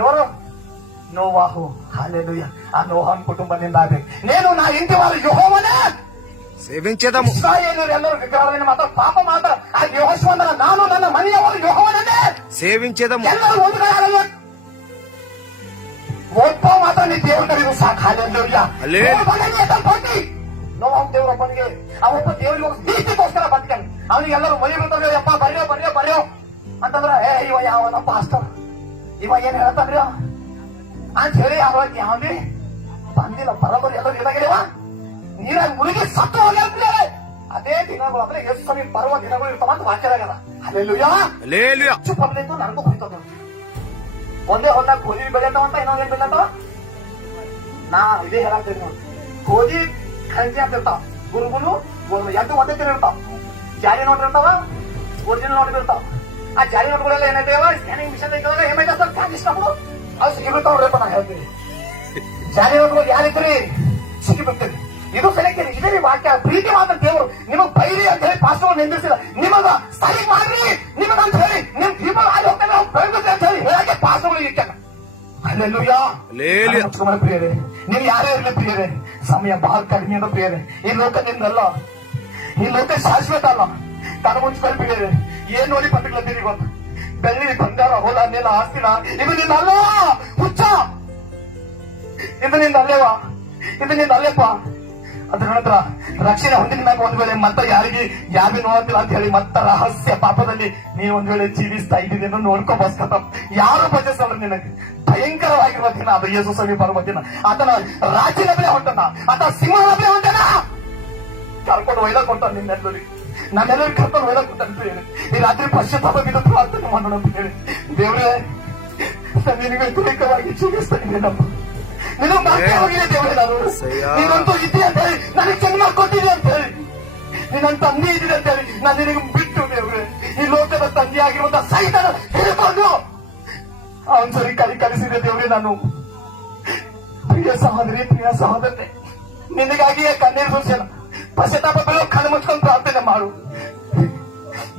ఎవరు? నోవాహు. హల్లెలూయా. ఆ నోహాను కుటుంబం నిందాది. నేను నా ఇంటి వారు యెహోవానే సేవించేదము. ఇశ్రాయేలు ಎಲ್ಲರೂ విగ్రహాలను మాత్రం పాప మాత్రం ఆ యెహోషువ ನಾನು ನನ್ನ ಮನೆಯವರು ಯೆಹೋವನನ್ನೇ సేవించేదము. ಎಲ್ಲರೂ ಒಂದುಗಾಗಲ್ಲ. ಒಬ್ಬ ಮಾತ್ರ ನೀ ದೇವರಿಗೆ ಸಾಕು. ಹಲ್ಲೆಲೂಯಾ. ನೋವಾಹು ದೇವರ ಒಬ್ಬನಿಗೆ ಆ ಒಬ್ಬ ದೇವರಿಗೆ ನೀತಿಗೋಸ್ಕರ ಬದುಕನು. ಅವನಿಗೆ ಎಲ್ಲರೂ ಮನೆ ಬರ್ತಾರೆ, ಯಪ್ಪ ಬರ್ಯೋ ಬರ್ಯೋ ಬರ್ಯೋ ಅಂತಂದ್ರ ಇವ ಯಾವನಪ್ಪ ಪಾಸ್ಟರ್, ಇವ ಏನ್ ಹೇಳ್ತಾನ್ರಿ ಅಂತ ಹೇಳಿ ಅವಾಗ ಯಾವನೇ ಬಂದಿಲ್ಲ. ಬರೋಬರಿ ಎಲ್ಲರೂ ಇದಾಗಿರುವ ನೀರಾಗಿ ಮುಳುಗಿ ಸತ್ತು ಹೋಗ್ಯಾರ. ಅದೇ ದಿನಗಳು ಅಂದ್ರೆ ಎಷ್ಟು ಸಮಯ ಬರುವ ದಿನಗಳು ಇರ್ತಾವ ಅಂತ ವಾಕ್ಯದಾಗಲ್ಲ. ಹಲ್ಲೆಲೂಯಾ. ಹಲ್ಲೆಲೂಯಾ. ಬಂದಿತ್ತು ನನಗೂ ಹೋಯ್ತದ. ಒಂದೇ ಹೊಲ್ದಾಗ ಗೋಧಿ ಬೆಳೆಯತಾವ ಅಂತ ಇನ್ನೊಂದೇನ್ ಬೆಳೆಯತಾವ. ನಾ ಇದೇ ಹೇಳಾಕ್ತೇನೆ ನೋಡಿ, ಗೋಧಿ ಖಂಚಿ ಅಂತ ಇರ್ತಾವ, ಗುರುಗುಲು ಎರಡು ಒಂದೇ ತರ ಇರ್ತಾವ. ಜಾರಿ ನೋಟ್ ಇರ್ತಾವ, ಒರಿಜಿನಲ್ ನೋಟ್ ಇರ್ತಾವ. ಆ ಜಾರಿ ನೋಟ್ಗಳೆಲ್ಲ ಏನಾಯ್ತೇವ ಸ್ಕ್ಯಾನಿಂಗ್ ಮಿಷನ್ ಐತಲ್ಲ, ಏನಾಯ್ತು ಸ್ವಲ್ಪ ಕ್ಯಾನ್ ಇಷ್ಟಪಡು ಅವು ಸಿಕ್ಕಿಬಿಡ್ತಾವ್ರಪ್ಪ. ನಾ ಹೇಳ್ತೀನಿ ಜಾರಿ ನೋಟ್ಗಳು ಯಾರಿದ್ರಿ ಸಿಕ್ಕಿಬಿಡ್ತೀರಿ. ಇದು ಸೆಲೆಕ್ಟರಿ. ಇದೇ ವಾಕ್ಯ. ಪ್ರೀತಿ ಮಾತ್ರ ದೇವರು ನಿಮಗ್ ಬೈರಿ ಅಂತ ಹೇಳಿ ಪಾಸ್ಟರ್ ನಿಂದಿಸಿಲ್ಲ. ನಿಮಗ ಸರಿ ಮಾಡ್ರಿ ನಿಮಗ ಅಂತ ಹೇಳಿ ನಿಮ್ ದೀಪ ಅಲ್ಲಿ ಹೋಗ್ತೇವೆ ನಾವು ಬೆಳಗುತ್ತೆ ಅಂತ ಹೇಳಿ ಹೇಳಕ್ಕೆ ಪಾಸ್ಟರ್ಗಳಿಗೆ ಇಟ್ಟಾಗ. ಹಲ್ಲೆಲೂಯಾ. ಪ್ರಿಯರೇ, ನೀವು ಯಾರೇ ಇರಲಿ ಪ್ರಿಯರೇ, ಸಮಯ ಬಹಳ ಕಡಿಮೆ ಅನ್ನೋ ಪ್ರಿಯರೇ. ಈ ಲೋಕದಿಂದಲ್ಲ, ಈ ಲೋಕ ಶಾಶ್ವತ ಅಲ್ಲ. ತನ್ನ ಮುಂಚೆ ಪ್ರಿಯರೇ ಏನ್ ನೋಡಿ ಬಂದಿರ್ಲತ್ತೀರಿ ಗೊತ್ತ? ಬೆಳ್ಳಿ ಬಂಗಾರ ಹೊಲ ನೆಲ ಆಸ್ತಿನ ಇದು ನಿಂದ ಅಲ್ಲ ಹುಚ್ಚ, ಇದು ನಿಂದ ಅಲ್ಲೇವಾ, ಇದು ನಿಂದ ಅಲ್ಲೇಪ್ಪ. ಅದ್ರ ನಂತರ ರಕ್ಷಣೆ ಹೊಂದಿದ ಮ್ಯಾಗ ಒಂದ್ ವೇಳೆ ಮತ್ತೆ ಯಾರಿಗೆ ಯಾರು ನೋಡಂತಿಲ್ಲ ಅಂತ ಹೇಳಿ ಮತ್ತೆ ರಹಸ್ಯ ಪಾಪದಲ್ಲಿ ನೀವು ಒಂದ್ ವೇಳೆ ಜೀವಿಸ್ತಾ ಇದ್ದೀರಿ ಅನ್ನೋ ನೋಡ್ಕೋಬಸ್ಕತ್ತ ಯಾರು ಬಜೆಸಲ್ಲ. ನಿನಗೆ ಭಯಂಕರವಾಗಿರುವ ದಿನ ಅದು ಯೇಸು ಸಮೀಪ ಬರುವ ದಿನ. ಆತನ ರಾಜ್ಯದ ಬೆಲೆ ಹೊಂಟನ, ಆತ ಸಿಂಹದ ಬೆಲೆ ಹೊಂಟನ. ಕರ್ಕೊಂಡು ಒಯ್ದಾಗ ಕೊಟ್ಟ ನಿನ್ನೆಲ್ಲರಿಗೆ, ನನ್ನೆಲ್ಲರಿಗೆ ಕರ್ಕೊಂಡು ಒಯ್ದಾಗ ಕೊಟ್ಟ. ಈ ರಾತ್ರಿ ಪಶ್ಚಾತ್ತಾಪ ಬಿದ್ದು ಪ್ರಾರ್ಥನೆ ಮಾಡೋಣ ಅಂತ ಹೇಳಿ, ದೇವರೇ ನಿನಗೆ ವ್ಯತಿರೇಕವಾಗಿ ಜೀವಿಸ್ತಾ ಇದ್ದೇನಪ್ಪ. ನಿನಗೆ ಮಾತ್ರ ಹೋಗಿದೆ ದೇವರೇ. ನಾನು ನೀನಂತೂ ಇದ್ದೀಯ ಅಂತ ಹೇಳಿ ನನಗೆ ಜನ್ಮ ಕೊಟ್ಟಿದೆ ಅಂತ ಹೇಳಿ, ನಿನ್ನ ತಂದೆ ಇದ್ದೀರಿ ಅಂತ ಹೇಳಿ ನಾನು ನಿನಗೆ ಬಿಟ್ಟು ದೇವ್ರೆ ಈ ಲೋಕದ ತಂದೆ ಆಗಿರುವಂತ ಸೈತನ ಹಿಡ್ಕೊಂಡು ಅವನ್ ಸರಿ ಕಲಿಸಿದೆ ದೇವ್ರೆ. ನಾನು ಪ್ರಿಯ ಸಹೋದರಿ, ಪ್ರಿಯ ಸಹೋದರನೇ, ನಿನಗಾಗಿಯೇ ಕಣ್ಣೀರು ಸುರಿಸಲ್ಲ. ಪಶ್ಚಾತ್ತಾಪ ಬೆಳೋ ಕಣ್ಣು ಮುಚ್ಕೊಂಡು ಪ್ರಾರ್ಥನೆ ಮಾಡು.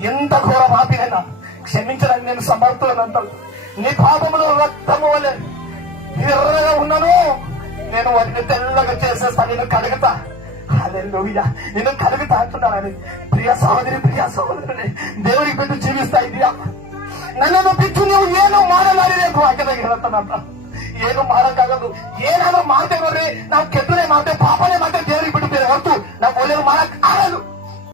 ఎంత ఘోర పాపినైనా క్షమించడానికి నేను సమర్థులనంటాను. నీ పాపములు రక్తము వలె ఎర్రగా ఉన్నాను, నేను వాటిని తెల్లగా చేసేస్తా, నేను కడుగుతా. హల్లెలూయా. నేను కడుగుతా అంటున్నానని ప్రియ సహోదరి, ప్రియ సహోదరుని దేవుడికి పెట్టి జీవిస్తా ಇದೆಯಾ? ನನ್ನನ್ನು ಬಿಟ್ಟು ನೀವು ಏನು ಮಾಡಲಾರಿಬೇಕು. ಹಾಕಿದಾಗ ಹೇಳ್ತಾನಂತ ಏನು ಮಾಡಕ್ಕಾಗದು. ಏನಾದ್ರೂ ಮಾಡ್ತೇವೆ ನಾವು ಕೆಟ್ಟನೆ ಮಾಡ್ತೇವೆ, ಪಾಪನೇ ಮಾಡ್ತೇವೆ, ದೇವರಿಗೆ ಬಿಡುತ್ತೇವೆ ಹೊರತು ನಾವು ಒಳ್ಳೆಯ ಮಾಡಕ್ ಆಗದು.